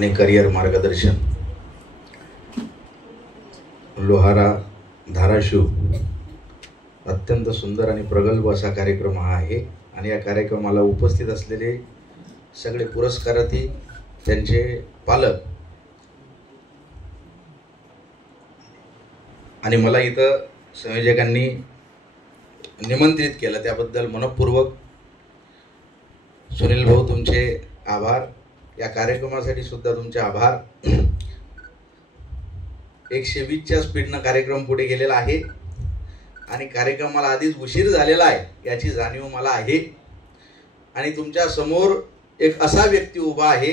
आणि करिअर मार्गदर्शन. लोहारा धाराशिव अत्यंत सुंदर आणि प्रगल्भ असा कार्यक्रम हा आहे. आणि या कार्यक्रमाला उपस्थित असलेले सगळे पुरस्कारार्थी, त्यांचे पालक आणि मला इथं संयोजकांनी निमंत्रित केलं त्याबद्दल मनपूर्वक सुनील भाऊ तुमचे आभार. या कार्यक्रमासाठी सुद्धा तुमचे आभार. 120च्या स्पीडनं कार्यक्रम पुढे गेलेला आहे आणि कार्यक्रमाला आधीच उशीर झालेला आहे याची जाणीव मला आहे. आणि तुमच्या समोर एक असा व्यक्ती उभा आहे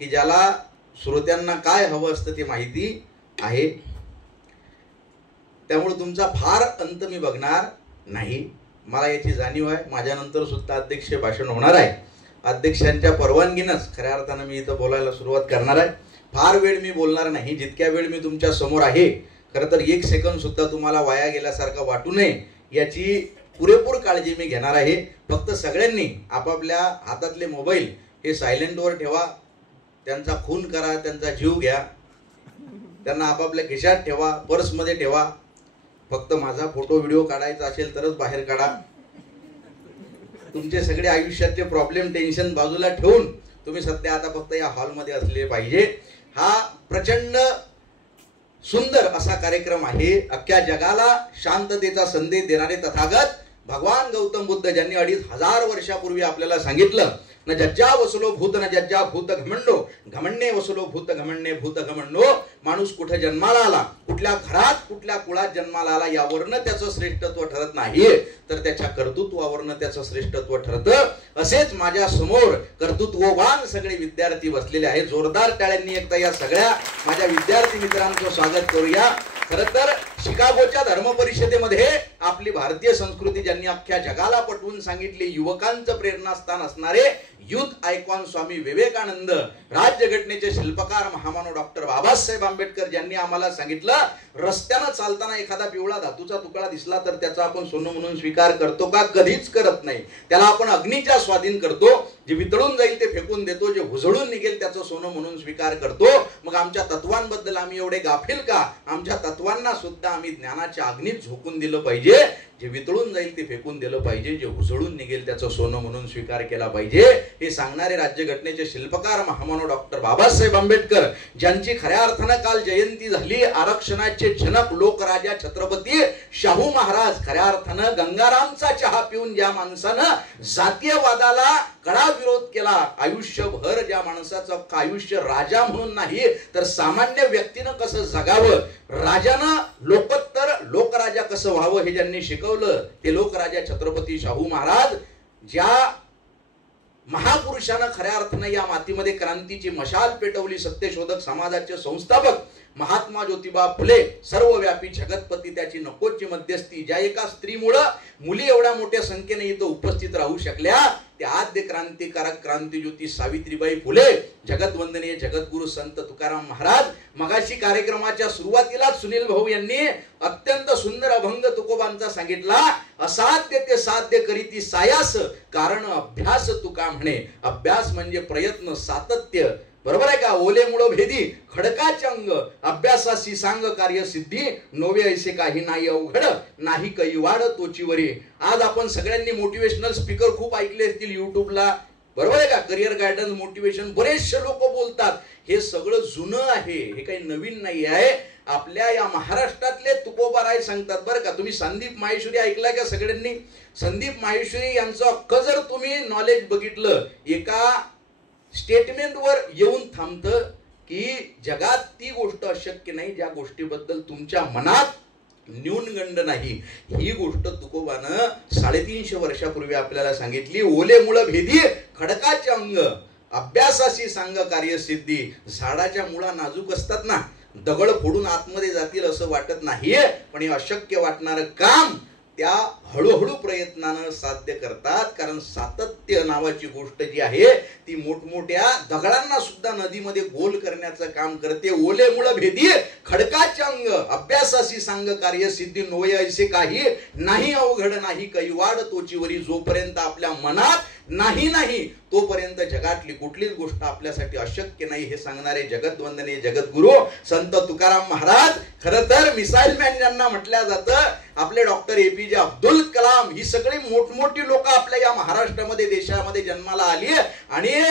की ज्याला श्रोत्यांना काय हवं असतं ते माहिती आहे. त्यामुळे तुमचा फार अंत मी बघणार नाही, मला याची जाणीव आहे. माझ्यानंतर सुद्धा अध्यक्ष भाषण होणार आहे. अध्यक्षांच्या परवानगीनंच खऱ्या अर्थानं मी इथं बोलायला सुरुवात करणार आहे. फार वेळ मी बोलणार नाही, जितक्या वेळ मी तुमच्या समोर आहे. खरं तर 1 सेकंद सुद्धा तुम्हाला वाया गेल्यासारखं वाटू नये याची पुरेपूर काळजी मी घेणार आहे. फक्त सगळ्यांनी आपापल्या हातातले मोबाईल हे सायलेंटवर ठेवा, त्यांचा खून करा, त्यांचा जीव घ्या, त्यांना आपापल्या खिशात ठेवा, पर्समध्ये ठेवा. फक्त माझा फोटो व्हिडिओ काढायचा असेल तरच बाहेर काढा. तुमचे सगळे आयुष्यातले प्रॉब्लेम टेन्शन बाजूला ठेवून तुम्ही सध्या आता फक्त या हॉलमध्ये असले पाहिजे. हा प्रचंड सुंदर असा कार्यक्रम आहे. अख्ख्या जगाला शांततेचा संदेश देणारे तथागत भगवान गौतम बुद्ध ज्यांनी 2500 वर्षापूर्वी आपल्याला सांगितलं, न जज्जा वसुलो भूत न जज्जा भूत घमंडो, घमंडे वसुलो भूत घमंडे भूत घमंडो. माणूस कुठे जन्माला आला, कुठल्या घरात कुठल्या कुळात जन्माला आला यावरनं त्याचं श्रेष्ठत्व ठरत नाहीये, तर त्याच्या कर्तृत्वावरनं त्याचं श्रेष्ठत्व ठरतं. असेच माझ्या समोर कर्तृत्ववान सगळे विद्यार्थी बसलेले आहेत. जोरदार टाळ्यांनी एकदा या सगळ्या माझ्या विद्यार्थी मित्रांचं स्वागत करूया. खरं तर शिकागोच्या धर्म परिषदेमध्ये आपली भारतीय संस्कृती ज्यांनी अख्ख्या जगाला पटवून सांगितली, युवकांचं प्रेरणास्थान असणारे युथ आयकॉन स्वामी विवेकानंद, राज्यघटनेचे शिल्पकार महामानव डॉक्टर बाबासाहेब आंबेडकर ज्यांनी आम्हाला सांगितलं, रस्त्यानं चालताना एखादा पिवळा धातूचा तुकडा दिसला तर त्याचा आपण सोनं म्हणून स्वीकार करतो का? कधीच करत नाही. त्याला आपण अग्नीच्या स्वाधीन करतो. जे वितळून जाईल ते फेकून देतो, जे उजळून निघेल त्याचं सोनं म्हणून स्वीकार करतो. मग आमच्या तत्वांबद्दल आम्ही एवढे गाफील का? आमच्या तत्वांना सुद्धा आम्ही ज्ञानाच्या अग्नीत झोकून दिलं पाहिजे. जे वितळून जाईल ते फेकून दिलं पाहिजे, जे उजळून निघेल त्याचं सोनं म्हणून स्वीकार केला पाहिजे. हे सांगणारे राज्यघटनेचे शिल्पकार महामानव डॉक्टर बाबासाहेब आंबेडकर, ज्यांची खऱ्या अर्थानं काल जयंती झाली. आरक्षणाचे जनक लोकराजा छत्रपती शाहू महाराज, खऱ्या अर्थानं गंगारामचा चहा पिऊन ज्या माणसानं जातीयवादाला कडा विरोध केला, आयुष्यभर ज्या माणसाचं आयुष्य राजा म्हणून नाही तर सामान्य व्यक्तीनं कसं जगावं, राजानं लोकोत्तर लोकराजा कसं व्हावं हे ज्यांनी शिकवलं ते लोकराजा छत्रपती शाहू महाराज. ज्या महापुरुषानं खऱ्या अर्थानं या मातीमध्ये क्रांतीची मशाल पेटवली, सत्यशोधक समाजाचे संस्थापक महात्मा ज्योतिबा फुले, सर्वव्यापी जगतपती, त्याची नकोची मध्यस्थी, ज्या एका स्त्रीमुळे मुली एवढ्या मोठ्या संख्येने इथं उपस्थित राहू शकल्या, त्या आद्य क्रांतिकारक क्रांतिज्योती सावित्रीबाई फुले, जगतवंदनीय जगद्गुरु संत तुकाराम महाराज. मगाशी कार्यक्रमाच्या सुरुवातीलाच सुनील भाऊ यांनी अत्यंत सुंदर अभंग तुकोबांचा सांगितला, असाध्य ते साध्य करीती सायास, कारण अभ्यास तुका म्हणे. अभ्यास म्हणजे प्रयत्न, सातत्य, बरोबर आहे का? ओले मुळे भेदी खडकाचे अंग, अभ्यासाशी सांग कार्य सिद्धी, नोवे ऐसे काही नाही अवघड, नाही काही वाढ तोचीवरी. आज आपण सगळ्यांनी मोटिवेशनल स्पीकर खूप ऐकले असतील युट्यूबला, बरोबर आहे का? करिअर गायडन्स, मोटिवेशन, बरेचसे लोक बोलतात. हे सगळं जुनं आहे, हे काही नवीन नाही आहे. आपल्या या महाराष्ट्रातले तुकोबाराय सांगतात बरं का. तुम्ही संदीप माहेश्वरी ऐकलाय का सगळ्यांनी? संदीप माहेश्वरी यांचं अख्खं जर तुम्ही नॉलेज बघितलं, एका स्टेटमेंटवर येऊन थांबतं की जगात ती गोष्ट अशक्य नाही ज्या गोष्टीबद्दल तुमच्या मनात न्यूनगंड नाही. ही गोष्ट तुकोबानं 350 वर्षापूर्वी आपल्याला सांगितली. ओले मुळ भेदी खडकाचे अंग, अभ्यासाशी सांग कार्यसिद्धी. झाडाच्या मुळा नाजूक असतात ना, दगड फोडून आतमध्ये जातील असं वाटत नाहीये, पण हे अशक्य वाटणारं काम त्या हळूहळू प्रयत्नानं साध्य करतात. कारण सातत्य नावाची गोष्ट जी आहे ती मोठमोठ्या दगडांना सुद्धा नदीमध्ये गोल करण्याचं काम करते. ओले मुळ भेदी खडकाचे अंग, अभ्यासाशी सांग कार्य सिद्धी नोय ऐसे काही नाही अवघड नाही कैवाड तोचीवरी. जोपर्यंत आपल्या मनात नाही तोपर्यंत जगातली कुठलीच गोष्ट आपल्यासाठी अशक्य नाही हे सांगणारे जगतवंदनीय जगद्गुरु संत तुकाराम महाराज. खरं तर मिसाईल मॅन ज्यांना म्हटलं जातं, आपले डॉक्टर APJ अब्दुल कलाम, ही सगळी मोठमोठी लोक आपल्या या महाराष्ट्रामध्ये देशामध्ये जन्माला आली आणि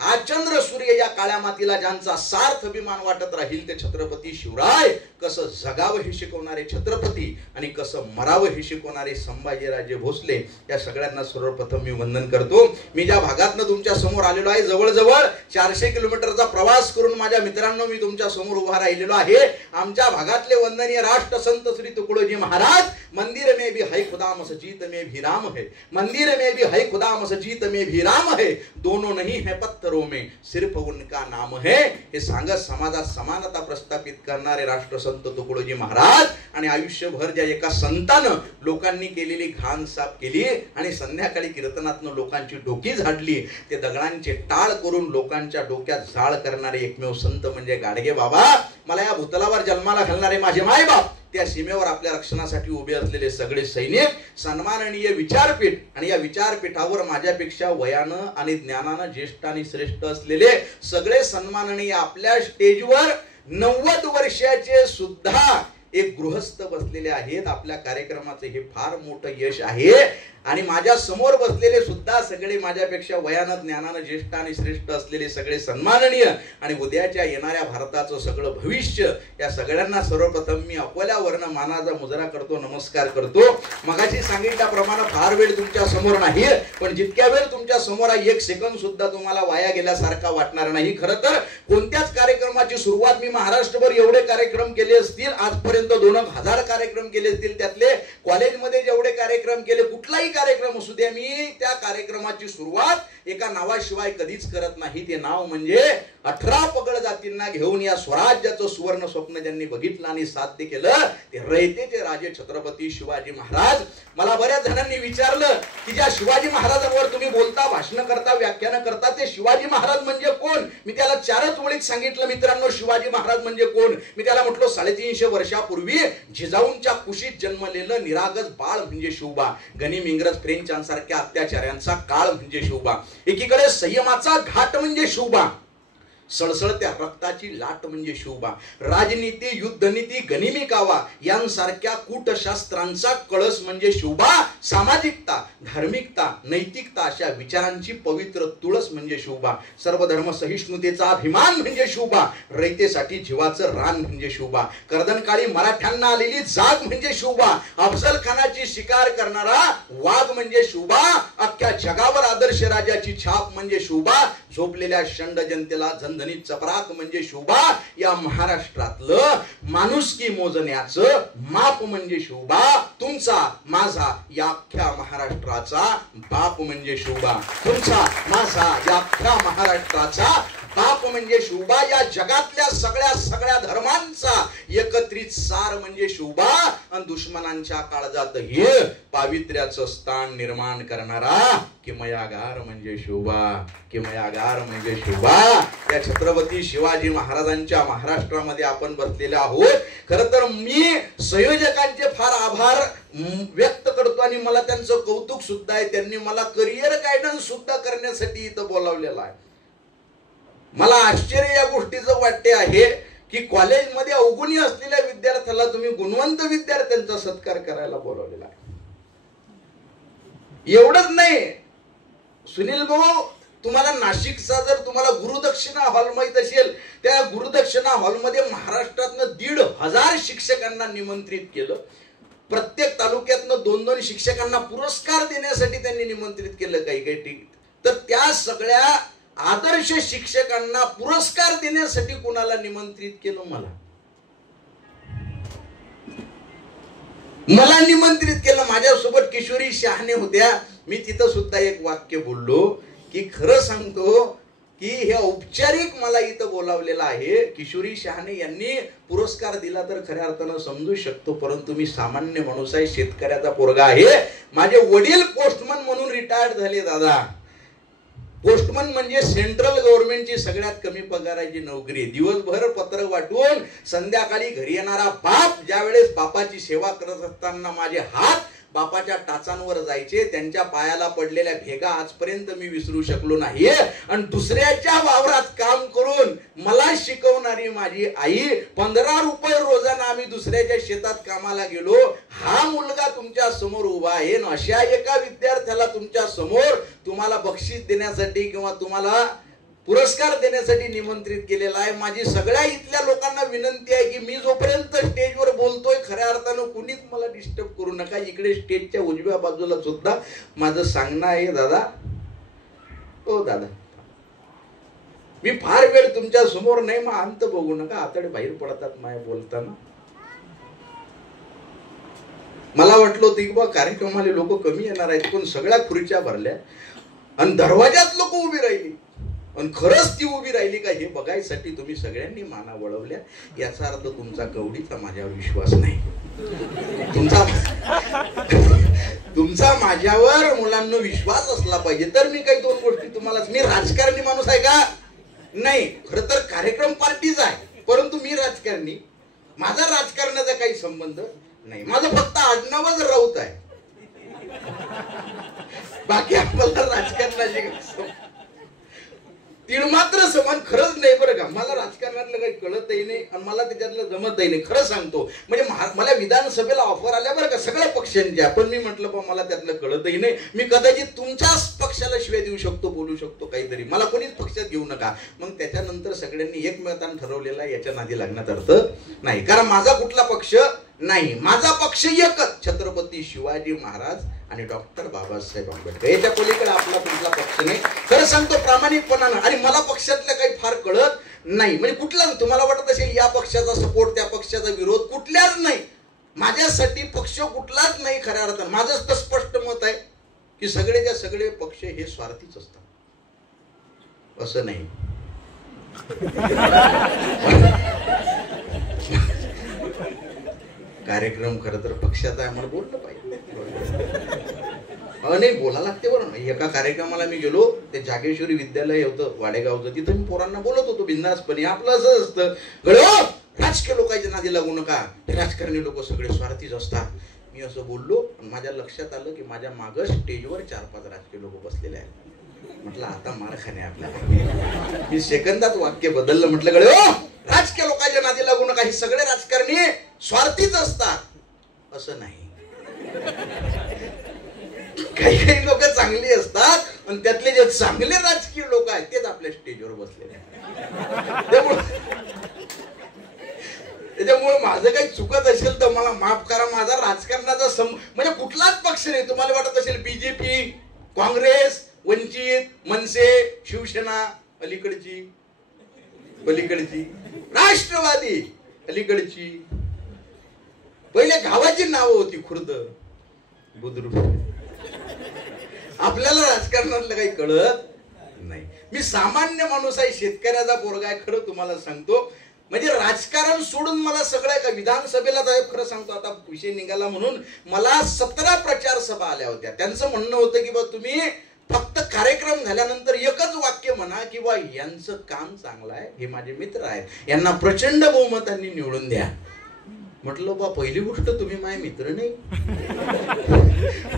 आज चंद्र सूर्य या काळ्या मातीला ज्यांचा सार्थ अभिमान वाटत राहील ते छत्रपती शिवराय. कसं जगावं हे शिकवणारे छत्रपती आणि कसं मरावं हे शिकवणारे संभाजीराजे भोसले, या सगळ्यांना सर्वप्रथम मी वंदन करतो. मी ज्या भागातनं तुमच्या समोर आलेलो आहे, जवळजवळ 400 किलोमीटरचा प्रवास करून माझ्या मित्रांनो मी तुमच्या समोर उभा राहिलेलो आहे. आमच्या भागातले वंदनीय राष्ट्रसंत श्री तुकडोजी महाराज, मंदिर में भी है खुदा मस्जिद में भी राम है, मंदिर में भी है खुदा मस्जिद में भी राम है, दोनों नहीं है पत्थरों में सिर्फ उनका नाम है. हे सांगत समाजात समानता प्रस्थापित करणारे राष्ट्रसंत तुकडोजी महाराज आणि आयुष्यभर ज्या एका संतानं लोकांनी केलेली घाण साफ केली आणि संध्याकाळी कीर्तनातनं लोकांची डोकी झाडली, ते दगडांचे टाळ करून लोकांच्या डोक्यात झाळ करणारे एकमेव संत म्हणजे गाडगे बाबा. मला या भूतलावर जन्माला घालणारे माझे मायबाप, त्या सीमेवर आपल्या रक्षणासाठी उभे असलेले सगळे सैनिक, सन्माननीय विचारपीठ आणि या विचारपीठावर माझ्यापेक्षा वयानं आणि ज्ञानानं ज्येष्ठ आणि श्रेष्ठ असलेले सगळे सन्माननीय आपल्या स्टेजवर 90 वर्षाचे सुद्धा एक गृहस्थ बसलेले आहेत. आपल्या कार्यक्रमाचे हे फार मोठं यश आहे आणि माझ्या समोर बसलेले सुद्धा सगळे माझ्यापेक्षा वयानं ज्ञानानं ज्येष्ठ आणि श्रेष्ठ असलेले सगळे सन्माननीय आणि उद्याच्या येणाऱ्या भारताचं सगळं भविष्य, या सगळ्यांना सर्वप्रथम मी अकोल्यावरनं मानाचा मुजरा करतो, नमस्कार करतो. मगाशी सांगितल्याप्रमाणे फार वेळ तुमच्या समोर नाही, पण जितक्या वेळ तुमच्या समोर आहे 1 सेकंद सुद्धा तुम्हाला वाया गेल्यासारखा वाटणार नाही. खरं तर कोणत्याच कार्यक्रमाची सुरुवात मी महाराष्ट्रभर एवढे कार्यक्रम केले असतील, आजपर्यंत 2000 कार्यक्रम केले असतील, त्यातले कॉलेजमध्ये जेवढे कार्यक्रम केले, कुठलाही कार्यक्रम असू द्या, मी त्या कार्यक्रमाची सुरुवात एका नावाशिवाय कधीच करत नाही. ते नाव म्हणजे 18 पगड जातींना घेऊन या स्वराज्याचं सुवर्ण स्वप्न ज्यांनी बघितलं आणि साध्य केलं, ते रयतेचे राजे छत्रपती शिवाजी महाराज. मला बऱ्याच जणांनी विचारलं की ज्या शिवाजी महाराजांवर तुम्ही बोलता, भाषण करता, व्याख्यान करता, ते शिवाजी महाराज म्हणजे कोण? मी त्याला 4च ओळीत सांगितलं, मित्रांनो शिवाजी महाराज म्हणजे कोण? मी त्याला म्हटलो 350 वर्षापूर्वी जिजाऊंच्या कुशीत जन्मलेलं निरागस बाळ म्हणजे शिवबा. गनिम, इंग्रज, फ्रेंच यांसारख्या अत्याचार्यांचा काळ म्हणजे शिवबा. एकीकडे संयमाचा घाट म्हणजे शिवबा, सळसळत्या रक्ताची लाट म्हणजे शिवबा. राजनीती, युद्धनीती, गनिमी कावा यांसारख्या कूटशास्त्रांचा कळस म्हणजे शिवबा. सामाजिकता, धार्मिकता, नैतिकता अशा विचारांची पवित्र तुळस म्हणजे शिवबा. सर्वधर्म सहिष्णुतेचा अभिमान म्हणजे शिवबा. रयतेसाठी जीवाचं रान म्हणजे शिवबा. कर्दनकाळी मराठ्यांना आलेली जाग म्हणजे शिवबा. अफजल खानाची शिकार करणारा वाघ म्हणजे शिवबा. अख्ख्या जगावर आदर्श राजाची छाप म्हणजे शिवबा. झोपलेल्या शंड जनतेला झणझणीत चपराक म्हणजे शिवबा. या महाराष्ट्रातलं माणुसकी मोजण्याचं माप म्हणजे शिवबा. तुमचा माझा या अख्ख्या महाराष्ट्राचा बाप म्हणजे शिवबा. तुमचा माझा या अख्ख्या महाराष्ट्राचा बाप म्हणजे शिवबा. या जगातल्या सगळ्या धर्मांचा एकत्रित सार म्हणजे शिवबा. आणि दुश्मनांच्या काळजातही पावित्र्याचं स्थान निर्माण करणारा किमयागार म्हणजे शिवबा. किमयागार म्हणजे शिवबा. या छत्रपती शिवाजी महाराजांच्या महाराष्ट्रामध्ये आपण बसलेले आहोत. खरं तर मी संयोजकांचे फार आभार व्यक्त करतो आणि मला त्यांचं कौतुक सुद्धा आहे. त्यांनी मला करिअर गायडन्स सुद्धा करण्यासाठी इथं बोलावलेलं आहे. मला आश्चर्य या गोष्टीचं वाटते आहे की कॉलेजमध्ये अवगुणी असलेल्या विद्यार्थ्याला तुम्ही गुणवंत विद्यार्थ्यांचा सत्कार करायला बोलावलेला आहे. एवढंच नाही, सुनील भाऊ, तुम्हाला नाशिकचा जर तुम्हाला गुरुदक्षिणा हॉल माहित असेल, त्या गुरुदक्षिणा हॉलमध्ये महाराष्ट्रातनं 1,500 शिक्षकांना निमंत्रित केलं. प्रत्येक तालुक्यातनं 2-2 शिक्षकांना पुरस्कार देण्यासाठी त्यांनी निमंत्रित केलं. काही तर त्या सगळ्या आदर्श शिक्षकांना पुरस्कार देण्यासाठी कोणाला निमंत्रित केलं? मला निमंत्रित केलं. माझ्यासोबत किशोरी शहाणे होत्या. मी तिथं सुद्धा एक वाक्य बोललो की खरं सांगतो की हे औपचारिक मला इथं बोलावलेलं आहे. किशोरी शहाणे यांनी पुरस्कार दिला तर खऱ्या अर्थानं समजू शकतो, परंतु मी सामान्य माणूस आहे, शेतकऱ्याचा पोरगा आहे. माझे वडील पोस्टमन म्हणून रिटायर्ड झाले दादा. पोस्टमन म्हणजे सेंट्रल गव्हर्नमेंटची सगळ्यात कमी पगाराची नोकरी. दिवसभर पत्र वाटून संध्याकाळी घरी येणारा बाप, ज्या वेळेस बापाची सेवा करत असताना माझे हात बापाच्या टाचांवर जायचे, त्यांच्या पायाला पडलेल्या भेगा आजपर्यंत मी विसरू शकलो नाहीये. आणि दुसऱ्याच्या वावरात काम करून मला शिकवणारी माझी आई, 15 रुपये रोजाना आम्ही दुसऱ्याच्या शेतात कामाला गेलो. हा मुलगा तुमच्या समोर उभा आहे, अशा एका विद्यार्थ्याला तुमच्या समोर तुम्हाला बक्षीस देण्यासाठी किंवा तुम्हाला पुरस्कार देण्यासाठी निमंत्रित केलेला आहे. माझी सगळ्या इथल्या लोकांना विनंती आहे की मी जोपर्यंत स्टेजवर बोलतोय, खऱ्या अर्थानं कुणीच मला डिस्टर्ब करू नका. इकडे स्टेजच्या उजव्या बाजूला सुद्धा माझं सांगणं आहे, दादा, ओ दादा, मी फार वेळ तुमच्या समोर नाही, मग अंत बघू नका. आतडे बाहेर पडतात माय बोलताना. मला वाटलं होतं की बा कार्यक्रमाला लोक कमी येणार आहेत, पण सगळ्या खुर्च्या भरल्या आणि दरवाजात लोक उभी राहिली. पण खरंच ती उभी राहिली का हे बघायसाठी तुम्ही सगळ्यांनी माना वळवल्या. याचा अर्थ तुमचा कवडीचा माझ्यावर विश्वास नाही. तुमचा माझ्यावर मुलांना विश्वास असला पाहिजे. तर मी काही दोन गोष्टी तुम्हाला, मी राजकारणी माणूस आहे का? नाही. खरं तर कार्यक्रम पार्टीचा आहे, परंतु मी राजकारणी, माझा राजकारणाचा काही संबंध नाही. माझं फक्त आडनावच राऊत आहे, बाकी आपल्याला राजकारणाची तीळ मात्र समान खरंच नाही बरं का. मला राजकारणातलं काही कळतही नाही आणि मला त्याच्यातलं जमतही नाही, खरं सांगतो. म्हणजे मला विधानसभेला ऑफर आल्या बरं का सगळ्या पक्षांच्या, पण मी म्हटलं पण मला त्यातलं कळतही नाही. मी कदाचित तुमच्याच पक्षाला शिवाय देऊ शकतो, बोलू शकतो काहीतरी, मला कोणीच पक्षात घेऊ नका. मग त्याच्यानंतर सगळ्यांनी एकमेकांना ठरवलेला याच्या नादी लागण्यात अर्थ नाही, कारण माझा कुठला पक्ष नाही. माझा पक्ष एकच, छत्रपती शिवाजी महाराज आणि डॉक्टर बाबासाहेब आंबेडकर. याच्या पलीकडे आपला कुठला पक्ष नाही. खरं सांगतो प्रामाणिकपणानं. आणि मला पक्षातलं काही फार कळत नाही. म्हणजे कुठला, तुम्हाला वाटत असेल या पक्षाचा सपोर्ट, त्या पक्षाचा विरोध, कुठल्याच नाही. माझ्यासाठी पक्ष कुठलाच नाही खऱ्या अर्थानं. माझं तर स्पष्ट मत आहे की सगळेच्या सगळे पक्ष हे स्वार्थीच असतात, असं नाही. कार्यक्रम खरं तर पक्षाचा आहे, आम्हाला बोललं पाहिजे. नाही बोला लागते बरं. एका कार्यक्रमाला मी गेलो, ते जागेश्वरी विद्यालय होतं वाडेगावचं, तिथं मी पोरांना बोलत होतो बिंदासपणे. आपलं असं असतं, राजकीय लोकांच्या नादी लागू नका, राजकारणी लोक सगळे स्वार्थीच असतात. मी असं बोललो आणि माझ्या लक्षात आलं की माझ्या मागं स्टेजवर 4-5 राजकीय लोक बसलेले आहेत. म्हटलं आता मार खाणे आपल्याला. मी सेकंदात वाक्य बदललं. म्हटलं राजकीय लोकांच्या नादी लागू नका, हे सगळे राजकारणी स्वार्थीच असतात, असं नाही. काही काही लोक चांगली असतात आणि त्यातले जे चांगले राजकीय लोक आहेत तेच आपल्या स्टेजवर बसलेले आहेत. त्याच्यामुळे माझं काही चुकत असेल तर मला माफ करा. माझा राजकारणाचा म्हणजे कुठलाच पक्ष नाही. तुम्हाला वाटत असेल बीजेपी, काँग्रेस, वंचित, मनसे, शिवसेना अलीकडची, पलीकडची, राष्ट्रवादी अलीकडची, पहिले गावाची नावं होती खुर्द, बुद्रुक. आपल्याला राजकारणातलं काही कळत नाही. मी सामान्य माणूस आहे, शेतकऱ्याचा पोरगा आहे. खरं तुम्हाला सांगतो, म्हणजे राजकारण सोडून मला सगळं का विधानसभेला खरं सांगतो, आता विषय निघाला म्हणून मला 17 प्रचार सभा आल्या होत्या. त्यांचं म्हणणं होतं की बा तुम्ही फक्त कार्यक्रम झाल्यानंतर एकच वाक्य म्हणा की बा यांचं काम चांगलं आहे, हे माझे मित्र आहेत, यांना प्रचंड बहुमतांनी निवडून द्या. म्हटलं बा पहिली गोष्ट तुम्ही माझे मित्र नाही,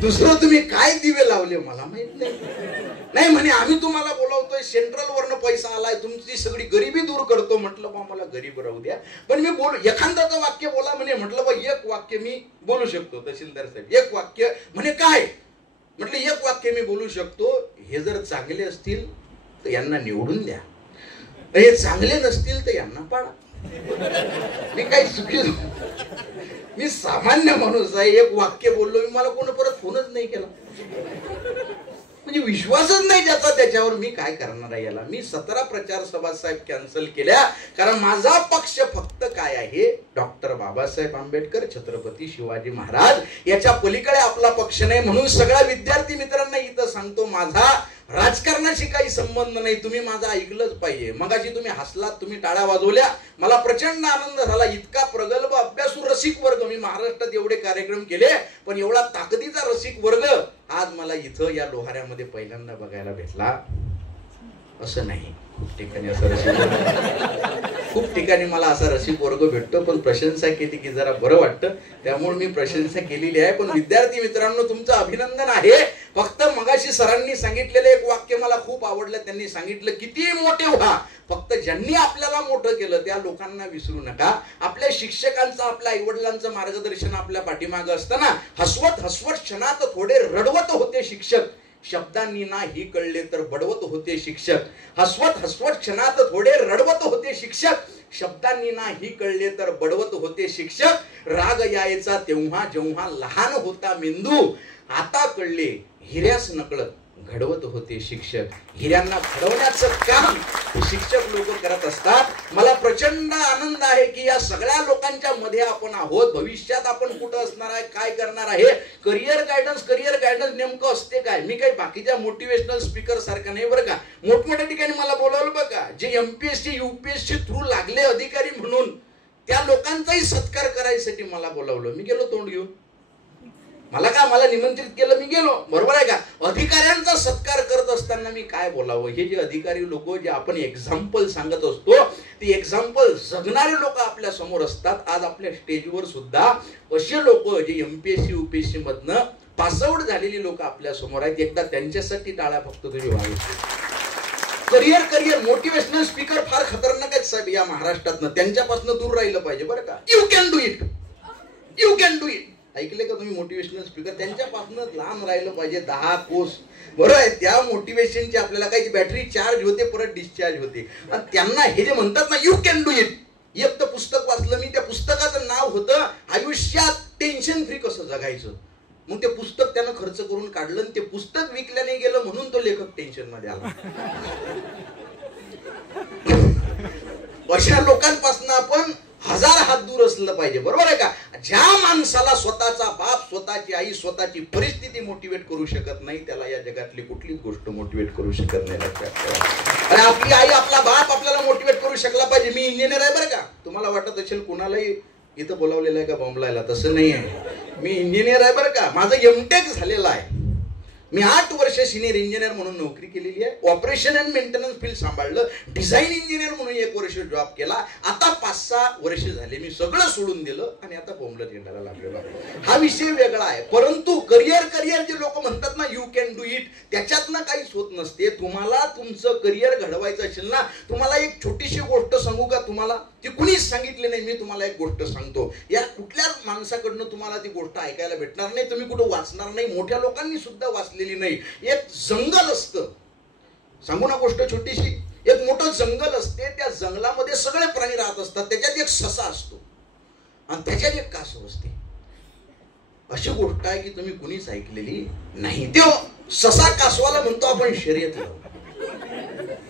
दुसरं तुम्ही काय दिवे लावले मला माहित नाही. म्हणे आम्ही तुम्हाला बोलावतोय, सेंट्रल वरनं पैसा आलाय, तुमची सगळी गरिबी दूर करतो. म्हटलं बा मला गरीब राहू द्या, पण मी एखादाचं वाक्य बोला म्हणे. म्हटलं बा एक वाक्य मी बोलू शकतो तहसीलदार साहेब, एक वाक्य. म्हणे काय? म्हटलं एक वाक्य मी बोलू शकतो, हे जर चांगले असतील तर यांना निवडून द्या, हे चांगले नसतील तर यांना पाडा. मी काही चुकी, मी सामान्य माणूस आहे, एक वाक्य बोललो मी, मला कोण परत फोनच नाही केला. म्हणजे विश्वासच नाही ज्याचा त्याच्यावर, मी काय करणार आहे याला. मी 17 प्रचार सभा साहेब कॅन्सल केल्या, कारण माझा पक्ष फक्त काय आहे, डॉक्टर बाबासाहेब आंबेडकर, छत्रपती शिवाजी महाराज, याच्या पलीकडे आपला पक्ष नाही. म्हणून सगळ्या विद्यार्थी मित्रांना इथं सांगतो, माझा राजकारणाशी काही संबंध नाही. तुम्ही माझं ऐकलंच पाहिजे. मगाशी तुम्ही हसलात, तुम्ही टाळ्या वाजवल्या, मला प्रचंड आनंद झाला. इतका प्रगल्भ अभ्यासू रसिक वर्ग, मी महाराष्ट्रात एवढे कार्यक्रम केले, पण एवढा ताकदीचा रसिक वर्ग आज मला इथं या लोहाऱ्यामध्ये पहिल्यांदा बघायला भेटला. असं नाही. खूप ठिकाणी असं रसिक खूप ठिकाणी मला असा रसिक वर्ग भेटतो, पण प्रशंसा केली की जरा बरं वाटतं, त्यामुळे मी प्रशंसा केलेली आहे. पण विद्यार्थी मित्रांनो, तुमचं अभिनंदन आहे. फक्त मगाशी सरांनी सांगितलेलं एक वाक्य मला खूप आवडलं. त्यांनी सांगितलं, किती मोठे व्हा, फक्त ज्यांनी आपल्याला मोठं केलं त्या लोकांना विसरू नका. आपल्या शिक्षकांचं, आपल्या आईवडिलांचं मार्गदर्शन आपल्या पाठीमागं असताना हसवत हसवत क्षणात थोडे रडवत होते शिक्षक, शब्दांनी नाही कळले तर बडवत होते शिक्षक. हसवत हसवत क्षणात थोडे रडवत होते शिक्षक, शब्दांनी नाही कळले तर बडवत होते शिक्षक. राग यायचा तेव्हा जेव्हा लहान होता मेंदू, आता कळले हिऱ्यास नकळत घडवत होते शिक्षक. हिऱ्यांना घडवण्याचं काम शिक्षक लोक करत असतात. मला प्रचंड आनंद आहे की या सगळ्या लोकांच्या मध्ये आपण आहोत. भविष्यात आपण कुठं असणार आहे, काय करणार आहे, करिअर गायडन्स नेमकं असते काय. मी काही बाकीच्या मोटिवेशनल स्पीकर सारखं नाही बरं का. मोठमोठ्या ठिकाणी मला बोलावलं बघा, जे एमपीएससी यूपीएससी थ्रू लागले अधिकारी म्हणून, त्या लोकांचाही सत्कार करायसाठी मला बोलावलं. मी गेलो तोंड घेऊन. मला निमंत्रित केलं, मी गेलो, बरोबर आहे का. अधिकाऱ्यांचा सत्कार करत असताना मी काय बोलावं. हे जे अधिकारी लोक, जे आपण एक्झाम्पल सांगत असतो, ती एक्झाम्पल जगणारे लोक आपल्या समोर असतात. आज आपल्या स्टेजवर सुद्धा असे लोक जे एमपीएससी यूपीएससी मधनं पासआउट झालेली लोक आपल्या समोर आहेत. एकदा त्यांच्यासाठी टाळ्या फक्त तुम्ही व्हावी. करिअर मोटिवेशनल स्पीकर फार खतरनाक आहेत साहेब या महाराष्ट्रातनं. त्यांच्यापासून दूर राहिलं पाहिजे बरं का. You can do it. ऐकले का तुम्ही? मोटिवेशनल स्पीकर त्यांच्यापासून लांब राहिलं पाहिजे. 10 कोस बरोबर आहे. त्या मोटिवेशनची आपल्याला काही बॅटरी चार्ज होते, परत डिस्चार्ज होते. आणि त्यांना हे जे म्हणतात ना, यू कॅन डू इट. एक तर पुस्तक वाचलं मी, त्या पुस्तकाचं नाव होतं आयुष्यात टेन्शन फ्री कसं जगायचं. मग ते पुस्तक त्यानं खर्च करून काढलं, ते पुस्तक विकल्याने गेलं म्हणून तो लेखक टेन्शन मध्ये आला. अशा लोकांपासून आपण 1000 हात दूर असलं पाहिजे, बरोबर आहे का. ज्या माणसाला स्वतःचा बाप, स्वतःची आई, स्वतःची परिस्थिती मोटिवेट करू शकत नाही, त्याला या जगातली कुठलीच गोष्ट मोटिवेट करू शकत नाही. लक्षात ठेवा. आणि आपली आई, आपला बाप आपल्याला मोटिवेट करू शकला पाहिजे. मी इंजिनियर आहे बरं का. तुम्हाला वाटत असेल कुणालाही इथं बोलावलेलं आहे का बॉम्बलायला, तसं नाही आहे. मी इंजिनियर आहे बरं का. माझं एमटेक झालेलं आहे. मी 8 वर्ष सिनियर इंजिनियर म्हणून नोकरी केलेली आहे. ऑपरेशन अँड मेंटेनन्स फील्ड सांभाळलं. डिझाईन इंजिनियर म्हणून 1 वर्ष जॉब केला. आता 5-6 वर्ष झाले मी सगळं सोडून दिलं आणि आता बोंबलत येण्याला लागलेलो. हा विषय वेगळा आहे. परंतु करिअर जे लोक म्हणतात ना, यू कॅन डू इट, त्याच्यातनं काहीच होत नसते. तुम्हाला तुमचं करिअर घडवायचं असेल ना, तुम्हाला एक छोटीशी गोष्ट सांगू का तुम्हाला. ती कुणीच सांगितली नाही. मी तुम्हाला एक गोष्ट सांगतो. या कुठल्या माणसाकडनं तुम्हाला ती गोष्ट ऐकायला भेटणार नाही. तुम्ही कुठं वाचणार नाही. मोठ्या लोकांनी सुद्धा वाचलेली नाही. एक जंगल असतं, सांगू ना गोष्ट छोटीशी. एक मोठं जंगल असते. त्या जंगलामध्ये सगळे प्राणी राहत असतात. त्याच्यात एक ससा असतो आणि त्याच्यात एक कासव असते. अशी गोष्ट आहे की तुम्ही कुणीच ऐकलेली नाही. तो ससा कासवाला म्हणतो आपण शर्यत लावू.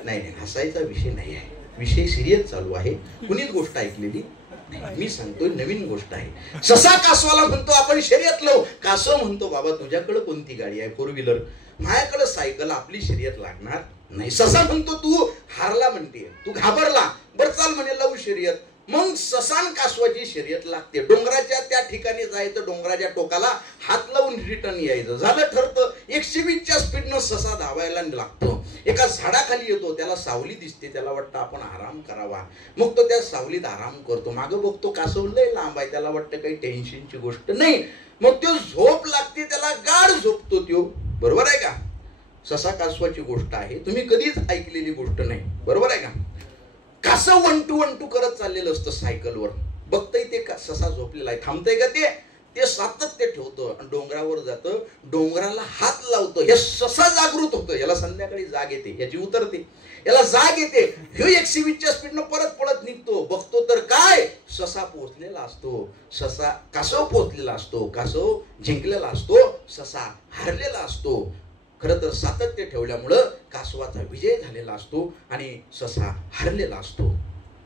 नाही, हसायचा विषय नाही आहे. विषय सिरियस चालू आहे. कुणीच गोष्ट ऐकलेली नाही. मी सांगतोय नवीन गोष्ट आहे. ससा कासवाला म्हणतो आपण शर्यत लावू. कासव म्हणतो बाबा तुझ्याकडे कोणती गाडी आहे, 4 व्हीलर, माझ्याकडे सायकल, आपली शर्यत लागणार नाही. ससा म्हणतो तू हारला म्हणते, तू घाबरला, बरं चाल म्हणे लावू शर्यत. मग ससान कासवाची शर्यत लागते. डोंगराच्या त्या ठिकाणी जायचं, डोंगराच्या टोकाला हात लावून रिटर्न यायचं. झालं ठरतं. 120च्या स्पीडनं ससा धावायला लागतो. एका झाडाखाली येतो. त्याला सावली दिसते. त्याला वाटतं आपण आराम करावा. मग तो त्या सावलीत आराम करतो. मागं बघतो कासव लय लांब आहे. त्याला वाटतं काही टेन्शनची गोष्ट नाही. मग तो झोप लागते त्याला, गाढ झोपतो त्यो. बरोबर आहे का. ससा कासवाची गोष्ट आहे. तुम्ही कधीच ऐकलेली गोष्ट नाही. बरोबर आहे का. कासव 1 2 1 2 करत चाललेलं असतं सायकलवर. बघतंय ते ससा झोपलेला आहे. थांबतंय का ते सातत्य ठेवतं आणि डोंगरावर जातं. डोंगराला हात लावतं. हे ससा जागृत होतं. याला संध्याकाळी जाग येते. याची उतरते. याला जाग येते. हे 120च्या स्पीडनं परत पळत निघतो. बघतो तर काय, ससा पोहोचलेला असतो. कासव पोहोचलेला असतो. कासव जिंकलेला असतो. ससा हारलेला असतो. खरं तर सातत्य ठेवल्यामुळं कासवाचा विजय झालेला असतो आणि ससा हरलेला असतो.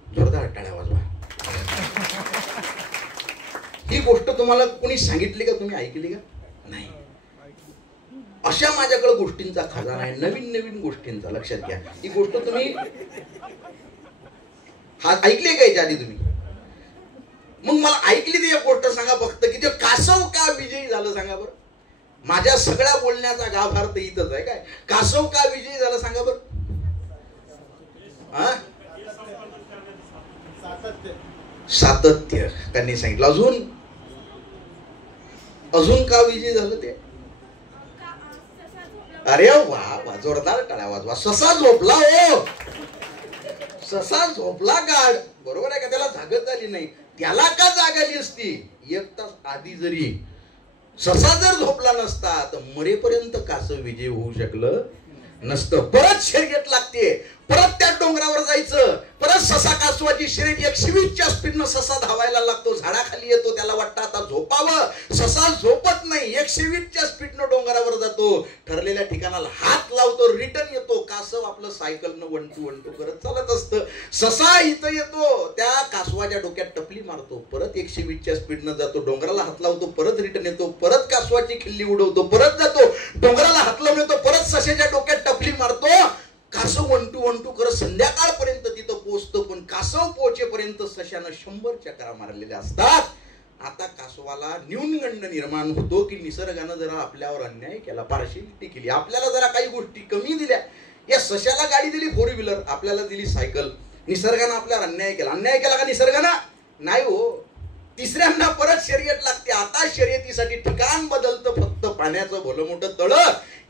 जोरदार टाळ्या वाजवा. ही गोष्ट तुम्हाला कोणी सांगितली का, तुम्ही ऐकली का? नाही. अशा माझ्याकडे गोष्टींचा खजाना आहे, नवीन गोष्टींचा. लक्षात घ्या. ही गोष्ट तुम्ही ऐकली का याच्या आधी तुम्ही? मग मला ऐकली ती एक गोष्ट सांगा फक्त, की ते कासव का विजयी झालं सांगा बरं. माझ्या सगळ्या बोलण्याचा गाभार्थ इथंच आहे. काय कासव का विजयी झाला सांगा बरं. सातत्य त्यांनी सांगितलं. अजून अजून का विजय झालं ते? अरे वा वा, जोरदार टाळ्या वाजवा. ससा झोपला हो, ससा झोपला का? बरोबर आहे का? त्याला जागत आली नाही. त्याला का जाग आली असती? 1 तास आधी जरी ससा जर झोपला नसता तर मरेपर्यंत कासव विजय होऊ शकलं नसतं. परत शर्यत लागते, परत त्या डोंगरावर जायचं, परत ससा कासवाची शर्यत. 120च्या स्पीडनं ससा धावायला लागतो, झाडाखाली येतो, त्याला वाटतं आता झोपावं. ससा झोपत नाही, 120च्या स्पीडनं डोंगरावर जातो, ठरलेल्या ठिकाणाला हात लावतो, रिटर्न येतो. कासव आपलं सायकलनं 1 2 1 2 करत चालत असतं. ससा इथं येतो, त्या कासवाच्या डोक्यात टपली मारतो, परत 120च्या स्पीडनं जातो, डोंगराला हात लावतो, परत रिटर्न येतो, परत कासवाची खिल्ली उडवतो, परत जातो, डोंगराला हात लावून येतो, परत सशाच्या डोक्यात टपली मारतो. कासव 1 2 1 2 करत संध्याकाळपर्यंत तिथं पोहोचतो. पण कासव पोहोचेपर्यंत सशानं 100 चक्रा मारलेल्या असतात. आता कासवाला न्यूनगंड निर्माण होतो की निसर्गानं जरा आपल्यावर अन्याय केला, पार्शियलिटी केली, आपल्याला जरा काही गोष्टी कमी दिल्या. या सशाला गाडी दिली 4 व्हीलर, आपल्याला दिली सायकल. निसर्गानं आपल्यावर अन्याय केला. अन्याय केला का निसर्गानं? नाही हो. तिसऱ्यांदा परत शर्यत लागते. आता शर्यतीसाठी ठिकाण बदलतं, फक्त पाण्याचं भलं मोठं तळ.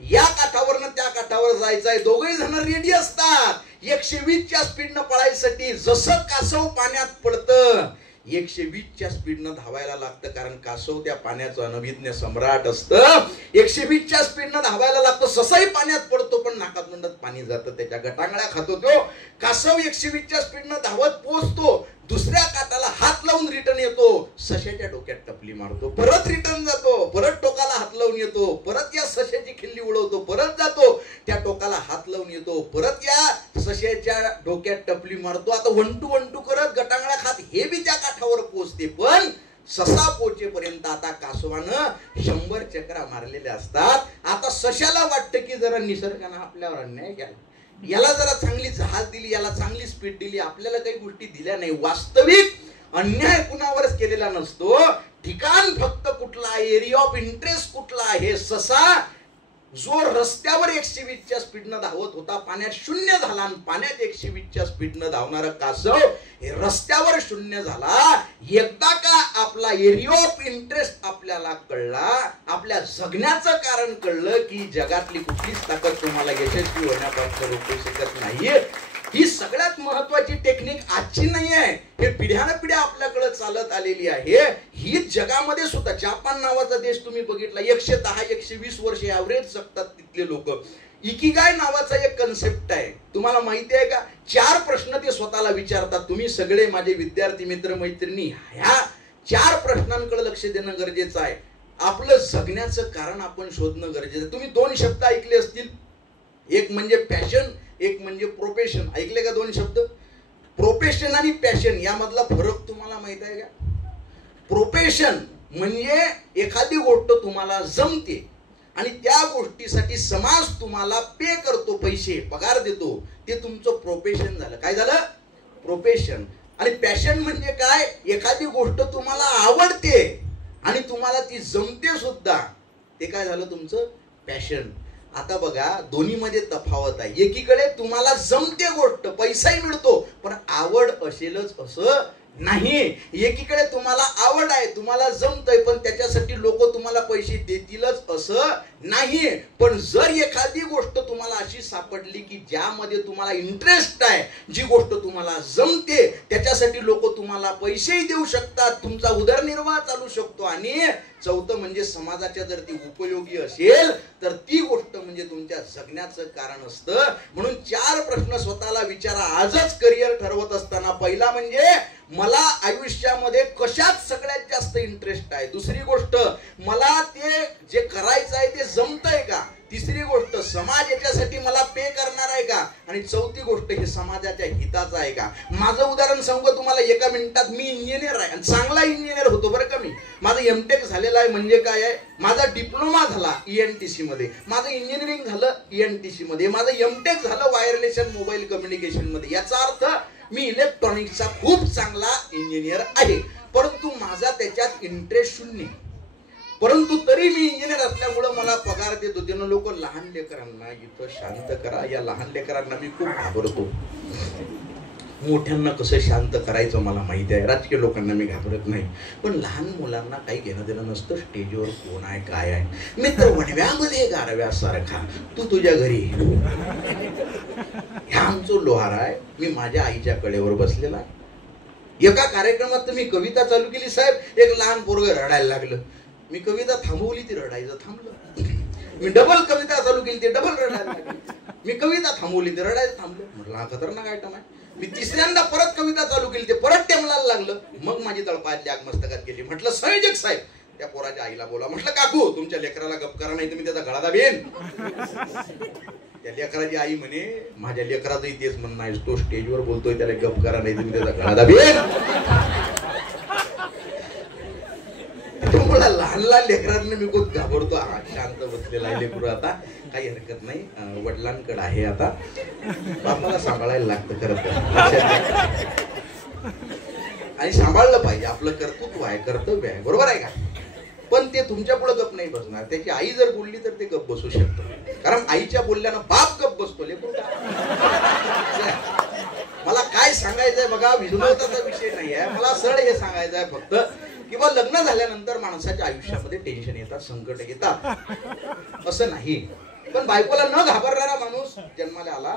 या काठावरनं त्या काठावर जायचंय, दोघही जण रेडी असतात 120च्या स्पीडनं पळायसाठी. जसं कासव पाण्यात पडतं 120च्या स्पीडनं धावायला लागतं, कारण कासव त्या पाण्याचं अनभिज्ञ सम्राट असतं. 120च्या स्पीडनं धावायला लागतं. ससाही पाण्यात पडतो, पण नाकात तोंडात पाणी जातं, त्याच्या गटांगळ्या खातो तो. कासव 120च्या स्पीडनं धावत पोहोचतो, दुसऱ्या काठाला हात लावून रिटर्न येतो, सशाच्या डोक्यात टपली मारतो, परत रिटर्न जातो, परत टोकाला हात लावून येतो, परत या सशाची खिल्ली उडवतो, परत जातो, त्या टोकाला हात लावून येतो, परत या सशाच्या डोक्यात टपली मारतो. आता 1 2 1 2 करत गटांगळ्या खात हे बी त्या काठावर पोहोचते. पण ससा पोहोचेपर्यंत आता कासवानं 100 चक्रा मारलेल्या असतात. आता सशाला वाटतं की जरा निसर्गानं आपल्यावर अन्याय केला, याला जरा चांगली जहाज दिली, याला चांगली स्पीड दिली, आपल्याला काही गोष्टी दिल्या नाही. वास्तविक अन्याय कुणावरच केलेला नसतो. ठिकाण फक्त कुठला, एरिया ऑफ इंटरेस्ट कुठला आहे. ससा जो रस्त्यावर 120च्या स्पीडनं धावत होता, पाण्यात शून्य झाला, आणि पाण्यात 120च्या स्पीडनं धावणारा कासव हे रस्त्यावर शून्य झाला. एकदा का आपला एरिया ऑफ इंटरेस्ट आपल्याला कळला, आपल्या जगण्याचं कारण कळलं की जगातली कुठलीच ताकद तुम्हाला यशस्वी होण्यापासून रोखू शकत नाहीये. ही सगळ्यात महत्वाची टेक्निक आजची नाही आहे, हे पिढ्यानं पिढ्या आपल्याकडे चालत आलेली आहे. ही जगामध्ये सुद्धा, जापान नावाचा देश तुम्ही बघितला, 110 120 वर्ष ऍव्हरेज जगतात तिथले लोक. इकिगाय नावाचा एक कन्सेप्ट आहे, तुम्हाला माहिती आहे का? 4 प्रश्न ते स्वतःला विचारतात. तुम्ही सगळे माझे विद्यार्थी मित्र मैत्रिणी ह्या 4 प्रश्नांकडे लक्ष देणं गरजेचं आहे. आपलं जगण्याचं कारण आपण शोधणं गरजेचं आहे. तुम्ही 2 शब्द ऐकले असतील, एक म्हणजे पॅशन, एक म्हणजे प्रोफेशन. ऐकले का 2 शब्द? प्रोफेशन आणि पॅशन यामधला फरक तुम्हाला माहित आहे का? प्रोफेशन म्हणजे एखादी गोष्ट तुम्हाला जमते आणि त्या गोष्टीसाठी समाज तुम्हाला पे करतो, पैसे पगार देतो, ते तुमचं प्रोफेशन झालं. काय झालं? प्रोफेशन. आणि पॅशन म्हणजे काय? एखादी गोष्ट तुम्हाला आवडते आणि तुम्हाला ती जमते सुद्धा, ते काय झालं? तुमचं पॅशन. आता बघा, दोन्हीमध्ये तफावत आहे. एकीकडे तुम्हाला जमते गोष्ट, पैसाही मिळतो, पण आवड असेलच असं नाही. एकीकडे तुम्हाला आवड आहे, तुम्हाला जमतंय, पण त्याच्यासाठी लोक तुम्हाला पैसे देतीलच असं नाही. पण जर एखादी गोष्ट तुम्हाला अशी सापडली की ज्यामध्ये तुम्हाला इंटरेस्ट आहे, जी गोष्ट तुम्हाला जमते, त्याच्यासाठी लोक तुम्हाला पैसेही देऊ शकतात, तुमचा उदरनिर्वाह चालू शकतो, आणि चौथं म्हणजे समाजाच्या जर ती उपयोगी असेल तर ती गोष्ट म्हणजे तुमच्या जगण्याचं कारण असतं. म्हणून 4 प्रश्न स्वतःला विचारा आजच करिअर ठरवत असताना. पहिला म्हणजे मला आयुष्यामध्ये कशात सगळ्यात जास्त इंटरेस्ट आहे. दुसरी गोष्ट, मला ते जे करायचं आहे ते जमतंय का. तिसरी गोष्ट, समाज याच्यासाठी मला पे करणार आहे का. आणि चौथी गोष्ट, हे समाजाच्या हिताचं आहे का. माझं उदाहरण सांगू तुम्हाला 1 मिनिटात. मी इंजिनियर आहे आणि चांगला इंजिनियर होतो बरं का. मी माझं एमटेक झालेलं आहे. म्हणजे काय आहे, माझा डिप्लोमा झाला ENTC मध्ये, माझं इंजिनिअरिंग झालं ENTC मध्ये, माझं एमटेक झालं वायरलेस अँड मोबाईल कम्युनिकेशन मध्ये. याचा अर्थ मी इलेक्ट्रॉनिक्सचा खूप चांगला इंजिनियर आहे, परंतु माझा त्याच्यात इंटरेस्ट शून्य. परंतु तरी मी इंजिनियर असल्यामुळं मला पगार देत होते ना लोक. लहान लेकरांना इथं शांत करा, या लहान लेकरांना मी खूप घाबरतो. मोठ्यांना कसं शांत करायचं मला माहिती आहे, राजकीय लोकांना मी घाबरत नाही, पण लहान मुलांना काही घेणं देणं नसतं स्टेजवर कोण आहे काय आहे. मित्र वणव्यामध्ये गारव्यासारखा तू तुझ्या घरी. ह्या आमचं लोहार आहे. मी माझ्या आईच्या कडेवर बसलेला आहे. एका कार्यक्रमात मी कविता चालू केली साहेब, एक लहान पोरग रडायला लागलं. मी कविता थांबवली, ती रडायचं थांबलं. मी डबल कविता चालू केली, ते डबल रडायला लागली. मी कविता थांबवली, ते रडायचं थांबलं. म्हटलं हा खतरनाक आयटम आहे. मी तिसऱ्यांदा परत कविता चालू केली, ते परत टेमलायला लागलं. मग माझी तळपायातली आग मस्तकात गेली. म्हटलं संयोजक साहेब त्या पोराच्या आईला बोला. म्हटलं काकू तुमच्या लेकराला गप करा, नाही तुम्ही त्याचा गळा दाबेन. त्या लेकराची आई म्हणे माझ्या लेकराचंही तेच म्हणणं आहे, तो स्टेजवर बोलतोय त्याला गप करा, नाही तुम्ही त्याचा गळा दाबेन. मला लहान लहान लेकरांना मी खूप घाबरतो. शांत बसलेला आहे लेकरू, आता काही हरकत नाही, वडिलांकडे आहे, आता बापाला सांभाळायला लागतं खरं तर. आणि सांभाळलं पाहिजे, आपलं कर्तृत्व आहे, कर्तव्य आहे, बरोबर आहे का. पण ते तुमच्या पुढे गप नाही बसणार. त्याची आई जर बोलली तर ते गप बसू शकतं, कारण आईच्या बोलल्यानं बाप गप बसतो. लेकरू मला काय सांगायचंय बघा, विनोदाचा विषय नाही आहे, मला सरळ हे सांगायचं आहे फक्त, किंवा लग्न झाल्यानंतर माणसाच्या आयुष्यामध्ये टेन्शन येतात, संकट येतात, असं नाही. पण बायकोला न घाबरणारा माणूस जन्माला आला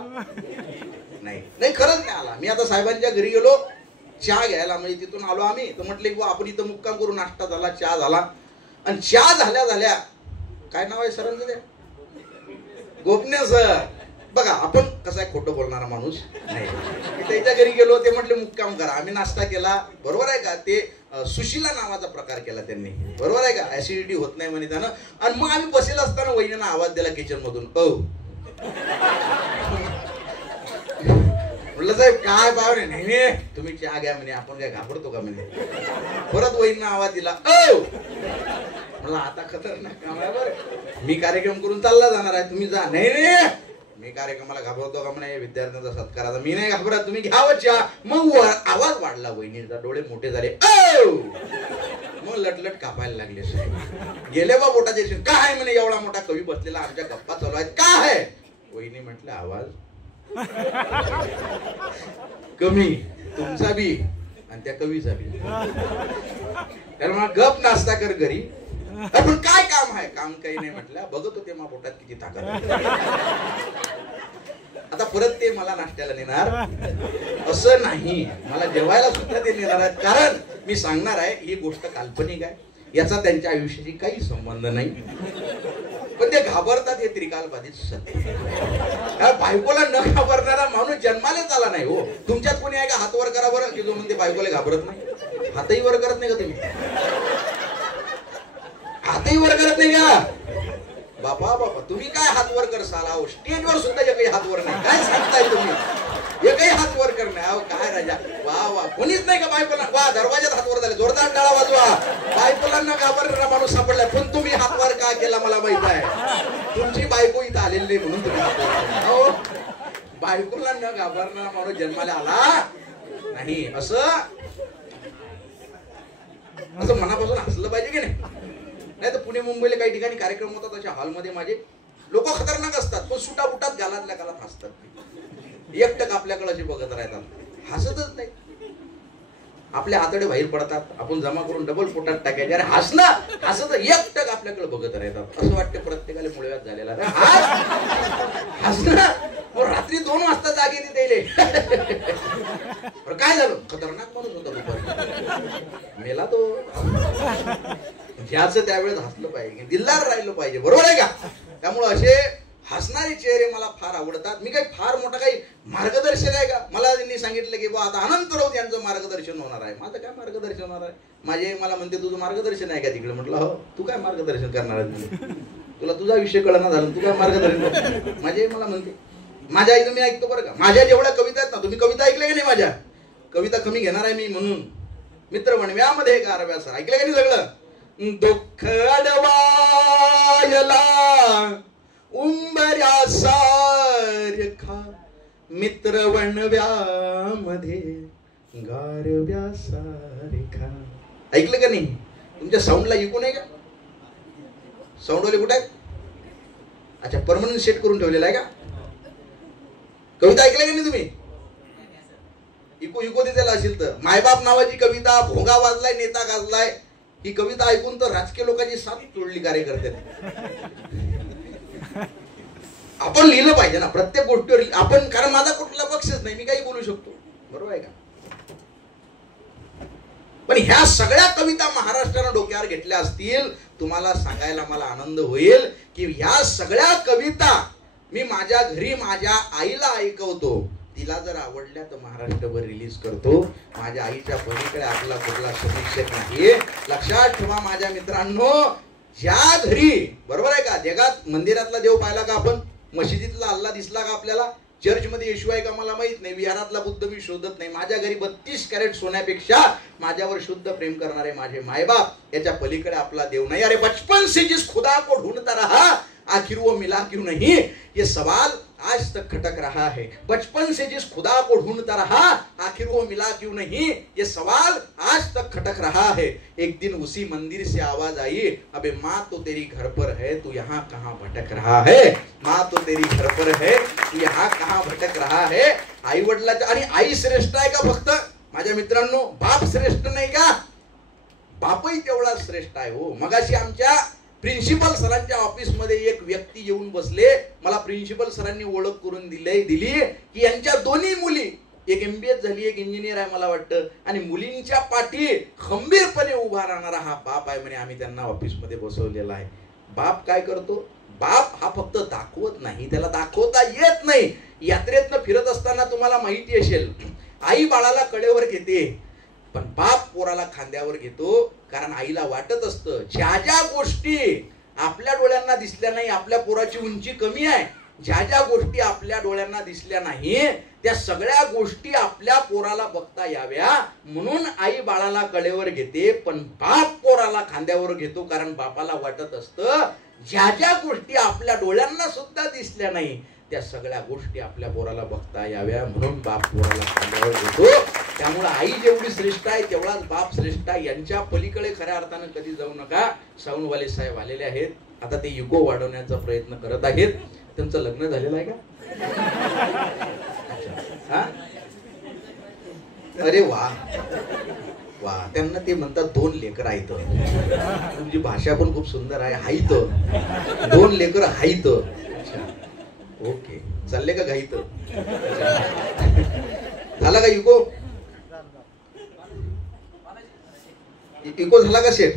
नाही. नाही खरंच नाही आला. मी आता साहेबांच्या घरी गेलो चहा घ्यायला, म्हणजे तिथून आलो आम्ही, तर म्हटले की आपण इथं मुक्काम करू, नाश्ता झाला, चहा झाला. आणि चहा झाल्या झाल्या, काय नाव आहे सरांचं त्या, गोपने सर. बघा आपण कसा आहे खोटं बोलणारा माणूस नाही. त्याच्या घरी गेलो, ते म्हटले मुक्काम करा, आम्ही नाश्ता केला, बरोबर आहे का. ते सुशिला नावाचा प्रकार केला त्यांनी, बरोबर आहे का, ऍसिडिटी होत नाही म्हणे त्यानं. आणि मग आम्ही बसेल असताना वहिनीनं आवाज दिला किचन मधून, म्हटलं साहेब काय पाहुणे, नाही तुम्ही चहा घ्या म्हणे, आपण काय घाबरतो का म्हणे. परत वहिनीनं आवाज दिला, मला आता खतरनाक काम आहे बरं, मी कार्यक्रम करून चालला जाणार आहे, तुम्ही जा. नाही मी कार्यक्रमाला घाबरतो का म्हणे, विद्यार्थ्यांचा सत्काराचा. मी नाही घाबरत, तुम्ही घ्यावं चहा. मग आवाज वाढला वहिनीचा, डोळे मोठे झाले, मग लटलट कापायला लागले. साहेब गेले बा बोटाचे, काय म्हणे एवढा मोठा कवी बसलेला, आमच्या गप्पा चालू आहेत, काय आहे. वहिनी म्हटलं आवाज कमी, तुमचा बी आणि त्या कवीचा बी. तर मग गप नाश्ता कर घरी. पण काय काम आहे, काम काही नाही म्हटलं, बघत होते मग पोटात किती ताकद. आता परत ते मला नाश्त्याला नेणार असं नाही, मला जेवायला सुद्धा ते नेणार आहेत, कारण मी सांगणार आहे ही गोष्ट काल्पनिक आहे, याचा त्यांच्या आयुष्याशी काही संबंध नाही. पण ते घाबरतात हे त्रिकालबाधित सत्य. बायकोला न घाबरणारा माणूस जन्मालाच आला नाही हो. तुमच्यात कोणी आहे का हात वर करा बरं, की जो म्हणते बायकोला घाबरत नाही. हातही वर करत नाही का तुम्ही, हातही वर करत नाही का. बापा बापा तुम्ही काय हात वर करसाल, अहो स्टेजवर सुद्धा एकही हात वर नाही, काय सांगताय तुम्ही, एकही हात वर करणे. अहो काय राजा, वा वा, कोणीच नाही का बायकोला, वा दरवाजात हात वर झाले, जोरदार टाळा वाजवा. बायकोला न घाबरणारा माणूस सापडला, पण तुम्ही हात वर का केला मला माहित आहे, तुमची बायको इथं आलेली नाही म्हणून तुम्ही हात वर. अहो बायकोला न घाबरणारा माणूस जन्माला आला नाही, असं मनापासून हसलं पाहिजे की नाही. नाही तर पुणे मुंबईला काही ठिकाणी कार्यक्रम होतात अशा हॉलमध्ये, माझे लोक खतरनाक असतात, पण सुटा बुटात गालातल्या गालात हसतात, एकटक आपल्याकडे असे बघत राहतात, हसतच नाही. आपले हातडे बाहेर पडतात, आपण जमा करून डबल पोटात टाकायचे, अरे हसणं हसत एकटक आपल्याकडे बघत राहतात. असं वाटतं प्रत्येकाला मुळव्यात झालेला हसणं. रात्री 2 वाजता जागे दिले, काय झालं, खतरनाक माणूस होता दुपारी, मेला तो. ह्याच त्यावेळेस हसलं पाहिजे, दिलदार राहिलं पाहिजे, बरोबर आहे का. त्यामुळे असे हसणारे चेहरे मला फार आवडतात. मी काही फार मोठा काही मार्गदर्शक आहे का, मला त्यांनी सांगितलं की बा आता अनंत राऊत यांचं मार्गदर्शन होणार आहे. माझं काय मार्गदर्शन होणार आहे, माझे मला म्हणते तुझं मार्गदर्शन आहे का तिकडे. म्हटलं हो, तू काय मार्गदर्शन करणार आहे, तुला तुझा विषय कळना झाला, तू काय मार्गदर्शन. माझे मला म्हणते, माझ्या आई मी ऐकतो बरं का, माझ्या जेवढ्या कविता आहेत ना, तुम्ही कविता ऐकल्या का नाही, माझ्या कविता कमी घेणार आहे मी म्हणून. मित्र वणव्यामध्ये गारव्यास ऐकलं का नाही सगळं. दुःख अडवायला उंबऱ्या सारखा, मित्र वणव्यामध्ये गारव्या सारखा. ऐकलं का नाही, तुमच्या साऊंडला ऐकू नाही का. सौंडवले कुठे आहेत? अच्छा, परमनंट सेट करून ठेवलेला आहे का? कविता ऐकल्या का नाही तुम्ही? इको इको त्याला असेल तर मायबाप नावाची कविता, भोंगा वाजलाय नेता गाजलाय, ही कविता ऐकून तर राजकीय लोकांची साथ तोडली कार्यकर्ते. आपण लिहिलं पाहिजे ना प्रत्येक गोष्टीवर आपण, कारण माझा कुठला पक्षच नाही, मी काही बोलू शकतो, बरोबर आहे का? पण ह्या सगळ्या कविता महाराष्ट्रानं डोक्यावर घेतल्या असतील, तुम्हाला सांगायला मला आनंद होईल की ह्या सगळ्या कविता मी माझ्या घरी माझ्या आईला ऐकवतो. तिला जर आवडल्या तर महाराष्ट्रभर रिलीज करतो. माझ्या आईच्या पलीकडे आपला कुठला समीक्षक नाही. लक्षात ठेवा माझ्या मित्रांनो, ज्या घरी, बरोबर आहे का, जगात मंदिरातला देव पाहिला का आपण? मशिदीतला अल्लाह दिसला का आपल्याला? चर्चमध्ये येशू आहे का मला माहित नाही, विहारातला बुद्ध मी शोधत नाही. माझ्या घरी 32 कॅरेट सोन्यापेक्षा माझ्यावर शुद्ध प्रेम करणारे माझे मायबाप, याच्या पलीकडे आपला देव नाही. अरे बचपन से जिस खुदा को ढूंढता रहा आखिर वो मिला क्यों नहीं, ये सवाल आज तक खटक रहा है. बचपन से जिस खुदा को ढूंढता रहा आखिर वो मिला क्यों नहीं, ये सवाल आज तक खटक रहा है. एक दिन उसी मंदिर से आवाज आई, अबे माँ तो तेरी घर पर है, तू यहाँ कहाँ भटक रहा है. माँ तो तेरी घर पर है, तू यहाँ कहाँ भटक रहा है. आई वडिलाच्या, आणि आई श्रेष्ठ आहे का फक्त माझ्या मित्रांनो? बाप श्रेष्ठ नाही का? बापही तेवढा श्रेष्ठ आहे हो. मगाशी आमच्या प्रिन्सिपल सरांच्या ऑफिस मध्ये एक व्यक्ती येऊन बसले. मला प्रिन्सिपल सरांनी ओळख करून दिली की यांच्या दोन्ही मुली, एक MBA झाली, एक इंजिनियर आहे मला वाटतं, आणि मुलींच्या पाठी खंबीरपणे उभा राहणारा हा बाप आहे म्हणे. आम्ही त्यांना ऑफिस मध्ये बसवलेला आहे. बाप काय करतो? बाप हा फक्त दाखवत नाही, त्याला दाखवता येत नाही. यात्रेतनं फिरत असताना तुम्हाला माहिती असेल, आई बाळाला कडेवर घेते, पण बाप पोराला खांद्यावर घेतो. कारण आईला वाटत असतं ज्या ज्या गोष्टी आपल्या डोळ्यांना दिसल्या नाही, आपल्या पोराची उंची कमी आहे, ज्या ज्या गोष्टी आपल्या डोळ्यांना दिसल्या नाही त्या सगळ्या गोष्टी आपल्या पोराला बघता याव्या म्हणून आई बाळाला कडेवर घेते. पण बाप पोराला खांद्यावर घेतो, कारण बापाला वाटत असतं ज्या ज्या गोष्टी आपल्या डोळ्यांना सुद्धा दिसल्या नाही त्या सगळ्या गोष्टी आपल्या पोराला बघता याव्या म्हणून बाप पोराला खांद्यावर घेतो. त्यामुळे आई जेवढी श्रेष्ठ आहे तेवढाच बाप श्रेष्ठ आहे. यांच्या पलीकडे खऱ्या अर्थानं कधी जाऊ नका. साऊंडवाले साहेब आलेले आहेत, आता ते इगो वाढवण्याचा प्रयत्न करत आहेत. त्यांचं लग्न झालेलं आहे का? अरे वा वा, त्यांना ते म्हणतात 2 लेकर आहेत. तुमची भाषा पण खूप सुंदर आहे. हाईत 2 लेकर हाईत. ओके, चालले का घाईत? झाला का इको? इको झाला का सेट?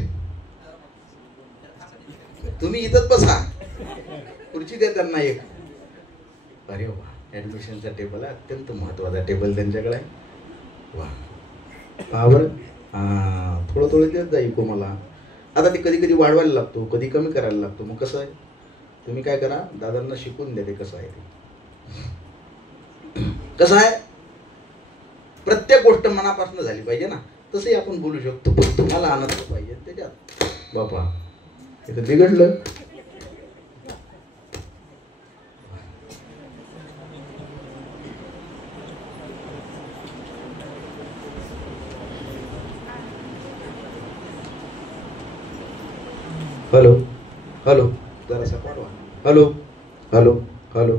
तुम्ही इथंच बसा, खुर्ची द्या त्यांना एक. अरे वा, ऍडमिशनचा टेबल आहे, अत्यंत महत्वाचा टेबल त्यांच्याकडे आहे. वा, पावर थोडं थोडं देत जा इको मला. आता ते कधी कधी वाढवायला लागतो, कधी कमी करायला लागतो. मग कसं आहे, तुम्ही काय करा, दादांना शिकून द्या ते कसं आहे ते. कसं आहे, प्रत्येक गोष्ट मनापासून झाली पाहिजे ना, तसंही आपण बोलू शकतो. पण तुम्हाला आनंद पाहिजे त्याच्यात. बापा इथं बिघडलं. हॅलो हॅलो, जरासा पाठवा. Hello hello hello.